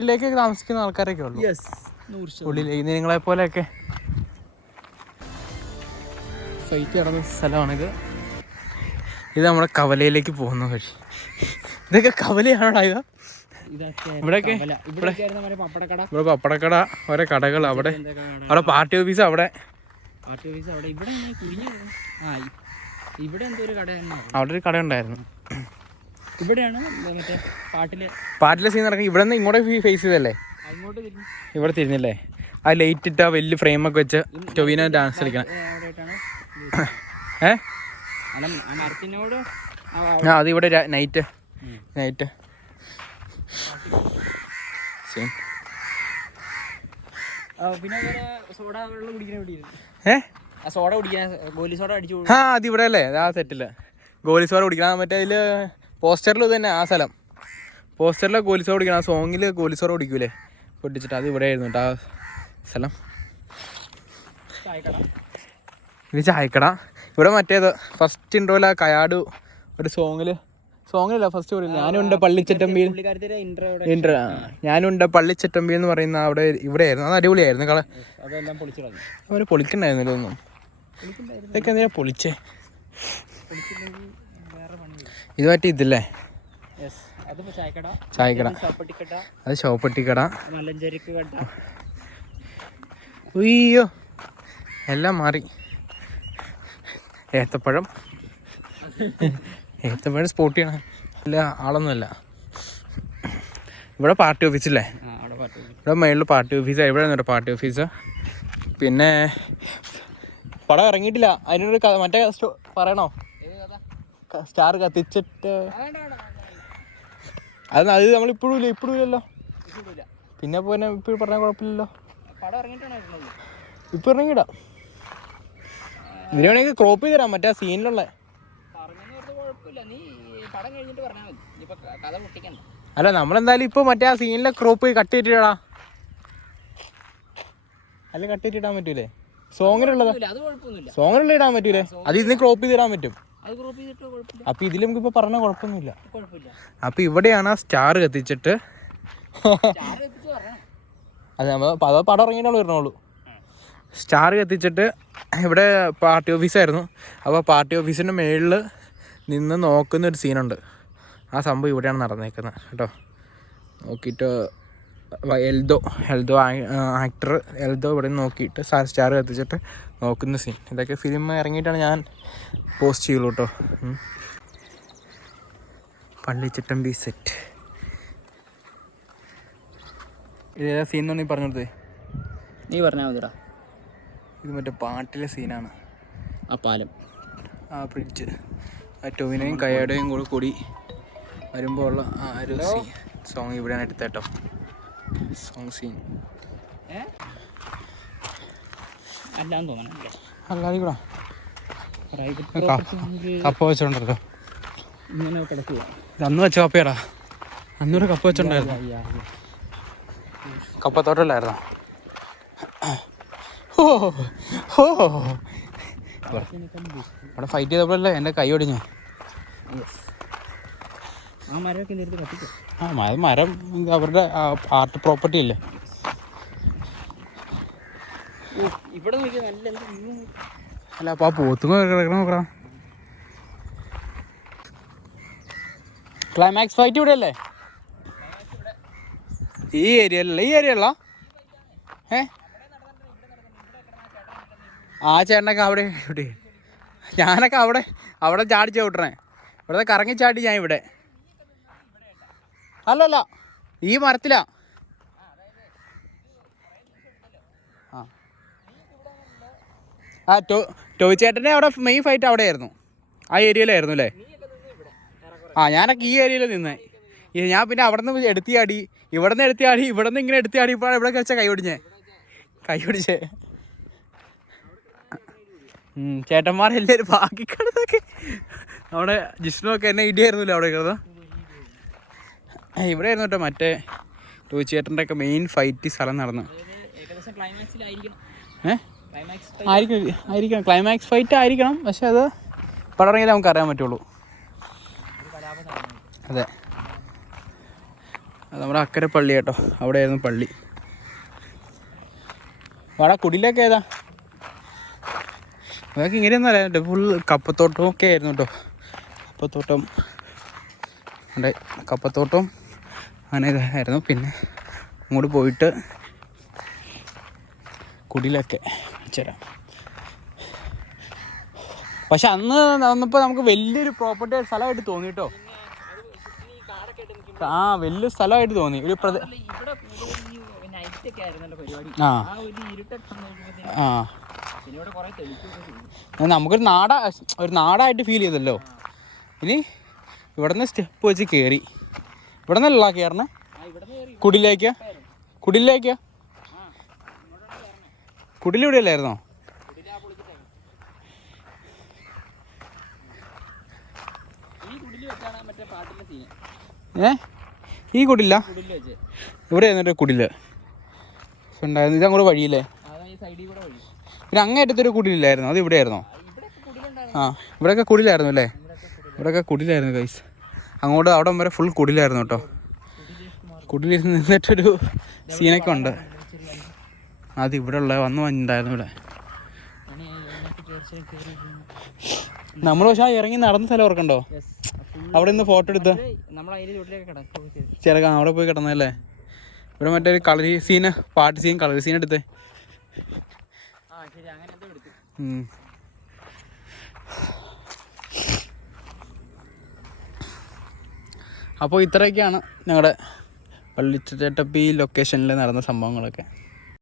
ഉള്ളിലേക്ക് താമസിക്കുന്ന ആൾക്കാരൊക്കെ ഉള്ളു. ഉള്ളിലേക്ക് നിങ്ങളെ പോലെയൊക്കെ ഫൈറ്റ് നടന്ന സ്ഥലമാണിത്. ഇത് നമ്മുടെ കവലയിലേക്ക് പോകുന്ന വഴി. ഇതൊക്കെ കവലയാണോടാ? ഇത് ഇവിടെയൊക്കെ ഇവിടെ പപ്പടക്കട, ഓരോ കടകൾ. അവിടെ പാർട്ടി ഓഫീസ്, അവിടെ അവിടെ ഒരു കട ഉണ്ടായിരുന്നു. പാട്ടിലെ സീൻ നടക്കും. ഇവിടെ നിന്ന് ഇങ്ങോട്ട് ഫേസ് ചെയ്തല്ലേ, ഇവിടെ തിരിഞ്ഞല്ലേ. ആ ലൈറ്റ് ഇട്ട വലിയ ഫ്രെയിമൊക്കെ വെച്ച് ടൊവിനോ ഡാൻസ് കളിക്കണം. അത് ഇവിടെ നൈറ്റ് അതിവിടെ അല്ലേ, ആ സെറ്റില് ഗോലി സോഡ കുടിക്കണം. മറ്റേ അതില് പോസ്റ്ററിൽ ഇത് തന്നെ ആ സ്ഥലം. പോസ്റ്ററിലെ ഗോലി സോഡ കുടിക്കണം, ആ സോങ്ങില് ഗോലി സോഡ കുടിക്കൂലേ പൊട്ടിച്ചിട്ട്. അത് ഇവിടെ ആയിരുന്നു കേട്ടോ ആ സ്ഥലം. ഇത് ചായക്കട. ഇവിടെ മറ്റേത് ഫസ്റ്റ് ഇൻട്രോയില് ആ കയാട് ഒരു സോങ്ങിലല്ല ഫസ്റ്റ് പറയും ഞാനുണ്ട് പള്ളിച്ചട്ടമ്പിയിൽ ഇൻട്രോ. ഞാനുണ്ട് പള്ളിച്ചട്ടമ്പി എന്ന് പറയുന്ന അവിടെ ഇവിടെ ആയിരുന്നു. അത് അടിപൊളിയായിരുന്നു. അവര് പൊളിക്കണ്ടായിരുന്നല്ലോ ഒന്നും. ഇതൊക്കെ എന്തിനാ പൊളിച്ചേ? ഇത് മറ്റേ ഇതില്ലേ ചായക്കട, അത് ഷോപ്പട്ടിക്കട. അയ്യോ എല്ലാം മാറി. ഏത്തപ്പഴം സ്പോട്ട് ചെയ്യണം. ഇല്ല ആളൊന്നുമല്ല. ഇവിടെ പാർട്ടി ഓഫീസില്ലേ, ഇവിടെ മേളിൽ പാർട്ടി ഓഫീസ്. ഇവിടെ നിന്നോ പാർട്ടി ഓഫീസ്. പിന്നെ പടം ഇറങ്ങിയിട്ടില്ല, അതിനൊരു മറ്റേ പറയണോ? സ്റ്റാർ കത്തിച്ചിട്ട് അത് നമ്മളിപ്പോഴും ഇല്ലല്ലോ. പിന്നെ പോലെ ഇപ്പോഴും പറഞ്ഞാൽ കുഴപ്പമില്ലല്ലോ. ഇപ്പൊ ഇറങ്ങിയിടാം. ഇതിന് വേണമെങ്കിൽ ക്രോപ്പ് ചെയ്ത് തരാം മറ്റേ സീനിലുള്ള. അല്ല നമ്മളെന്തായാലും ഇപ്പൊ മറ്റേ ആ സീനിലെ ക്രോപ്പ് കട്ട് ചെയ്തിട്ടാ. അല്ല കട്ട് ചെയ്തിടാൻ പറ്റൂലേ? സോങ്ങിലുള്ളത് ഇടാൻ പറ്റൂലേ? അത് ഇതിന് ക്രോപ്പ് ചെയ്ത് തരാൻ പറ്റും. അപ്പൊ ഇതിൽ നമുക്കിപ്പോ പറഞ്ഞ കുഴപ്പമൊന്നുമില്ല. അപ്പൊ ഇവിടെയാണ് ആ സ്റ്റാർ കത്തിച്ചിട്ട് അത് നമ്മൾ പടം ഇറങ്ങിയിട്ടാണ് വരണുള്ളൂ. സ്റ്റാർ കത്തിച്ചിട്ട് ഇവിടെ പാർട്ടി ഓഫീസായിരുന്നു. അപ്പോൾ പാർട്ടി ഓഫീസിൻ്റെ മുകളിൽ നിന്ന് നോക്കുന്നൊരു സീനുണ്ട്. ആ സംഭവം ഇവിടെയാണ് നടന്നേക്കുന്നത് കേട്ടോ. നോക്കിയിട്ട് എൽദോ ആക്ടർ എൽദോ ഇവിടെ നോക്കിയിട്ട് സ്റ്റാർ കത്തിച്ചിട്ട് നോക്കുന്ന സീൻ. ഇതൊക്കെ ഫിലിം ഇറങ്ങിയിട്ടാണ് ഞാൻ പോസ്റ്റ് ചെയ്യുള്ളൂ കേട്ടോ. പള്ളിച്ചട്ടമ്പി സെറ്റ്. ഇതേതാ സീൻ എന്നാണ് നീ പറഞ്ഞത്? നീ പറഞ്ഞാൽ മതിടാ. ഇത് മറ്റേ പാട്ടിലെ സീനാണ്. ആ പാലം, ആ ബ്രിഡ്ജ്, ആ ടൊവിനോയും കയാടയും കൂടി വരുമ്പോൾ ഉള്ള ആ ഒരു സോങ് ഇവിടെയാണ് എടുത്തേട്ടോ. സോങ് സീൻ അല്ലാന്ന് തോന്നണല്ലേ? അല്ലാതെ കൂടാ കപ്പ വെച്ചോണ്ടല്ലോ. ഇങ്ങനെ കിടക്കുക. അന്ന് വെച്ച കപ്പയാടാ. അന്നൂടെ കപ്പ വെച്ചോണ്ടായിരുന്നു. കപ്പത്തോട്ടല്ലായിരുന്നോ? അവിടെ ഫൈറ്റ് ചെയ്തപ്പോഴല്ലേ എൻ്റെ കൈ ഒടിഞ്ഞു. മരം അവരുടെ ആർട്ട് പ്രോപ്പർട്ടി അല്ലേ. അല്ല അപ്പൊ ആ പോത്തുമ്പോ കിടക്കണം നോക്കണം. ക്ലൈമാക്സ് ഫൈറ്റ് ഇവിടെ അല്ലേ? ഈ ഏരിയയുള്ള ആ ചേട്ടനൊക്കെ അവിടെ ഇവിടെ. ഞാനൊക്കെ അവിടെ ചാടി ചവിട്ടണേ. ഇവിടുത്തെ കറങ്ങി ചാടി ഞാൻ ഇവിടെ. അല്ലല്ല ഈ മരത്തിലാ. ആ ടോയ് ചേട്ടൻ്റെ അവിടെ മെയിൻ ഫൈറ്റ് അവിടെ ആയിരുന്നു. ആ ഏരിയയിലായിരുന്നു അല്ലേ? ആ ഞാനൊക്കെ ഈ ഏരിയയിൽ നിന്നേ. ഞാൻ പിന്നെ അവിടെ നിന്ന് എടുത്തിയാടി, ഇവിടെ നിന്ന് എടുത്തിയാടി, ഇവിടെ നിന്ന് ഇങ്ങനെ എടുത്തിയാടി. ഇപ്പോഴാണ് ഇവിടെ വെച്ചാൽ കൈ പിടിച്ചേ. ചേട്ടന്മാരെല്ലാവരും ബാക്കി കിടന്നൊക്കെ അവിടെ ജിഷ്ണുവൊക്കെ എന്നെ ഇടിയായിരുന്നല്ലോ അവിടെ കിടന്ന്. ഇവിടെ ആയിരുന്നു കേട്ടോ മറ്റേ ടോയ് ചേട്ടൻ്റെ ഒക്കെ മെയിൻ ഫൈറ്റ് സ്ഥലം നടന്നു. ആയിരിക്കണം ക്ലൈമാക്സ് ഫൈറ്റ് ആയിരിക്കണം. പക്ഷെ അത് പടം ഇറങ്ങിയാലേ നമുക്ക് അറിയാൻ പറ്റുള്ളൂ. അതെ അത് നമ്മുടെ അക്കരെ പള്ളി കേട്ടോ, അവിടെയായിരുന്നു പള്ളി. വാടാ കുടിലൊക്കെ ഏതാ? അതൊക്കെ ഇങ്ങനെയൊന്നും അറിയാം കേട്ടോ, ഫുൾ കപ്പത്തോട്ടവും ഒക്കെ ആയിരുന്നു കേട്ടോ. കപ്പത്തോട്ടം ഉണ്ട്, കപ്പത്തോട്ടം അങ്ങനെ ഇതായിരുന്നു. പിന്നെ അങ്ങോട്ട് പോയിട്ട് കുടിലൊക്കെ ചേരാം. പക്ഷെ അന്ന് വന്നപ്പോൾ നമുക്ക് വലിയൊരു പ്രോപ്പർട്ടി സ്ഥലമായിട്ട് തോന്നി കേട്ടോ. ആ വലിയ സ്ഥലമായിട്ട് തോന്നി. ഒരു നമുക്കൊരു നാടായിട്ട് ഫീൽ ചെയ്തല്ലോ. ഇനി ഇവിടെ നിന്ന് സ്റ്റെപ്പ് വെച്ച് കയറി. ഇവിടെ നിന്നല്ല കയറണേ, കുടിലേക്ക്. കുടിലിവിടെ അല്ലായിരുന്നോ? ഈ കുടില്ല ഇവിടെ ആയിരുന്നൊരു കുടില് ഉണ്ടായിരുന്നു. ഇതങ്ങോട്ട് വഴിയില്ലേ? പിന്നെ അങ്ങേറ്റത്തൊരു കുടിലില്ലായിരുന്നു, അത് ഇവിടെ ആയിരുന്നോ? ആ ഇവിടെയൊക്കെ കുടിലായിരുന്നു അല്ലേ? ഇവിടെയൊക്കെ കുടിലായിരുന്നു ഗൈസ്. അങ്ങോട്ട് അവിടെ വരെ ഫുൾ കുടിലായിരുന്നു കേട്ടോ. കുടിലിൽ നിന്നിട്ടൊരു സീനൊക്കെ ഉണ്ട്. അത് ഇവിടെ ഉള്ള വന്നിട്ടുണ്ടായിരുന്നു ഇവിടെ. നമ്മൾ പക്ഷെ ആ ഇറങ്ങി നടന്ന സ്ഥലം ഓർക്കണ്ടോ? അവിടെ നിന്ന് ഫോട്ടോ എടുത്ത് ചെറുക്കാം അവിടെ പോയി കിടന്നല്ലേ. ഇവിടെ മറ്റേ കളറി സീന്, പാട്ട് സീൻ, കളറി സീൻ എടുത്തേ. അപ്പോൾ ഇത്രയൊക്കെയാണ് ഞങ്ങളുടെ പള്ളിച്ചട്ടപ്പി ലൊക്കേഷനിൽ നടന്ന സംഭവങ്ങളൊക്കെ.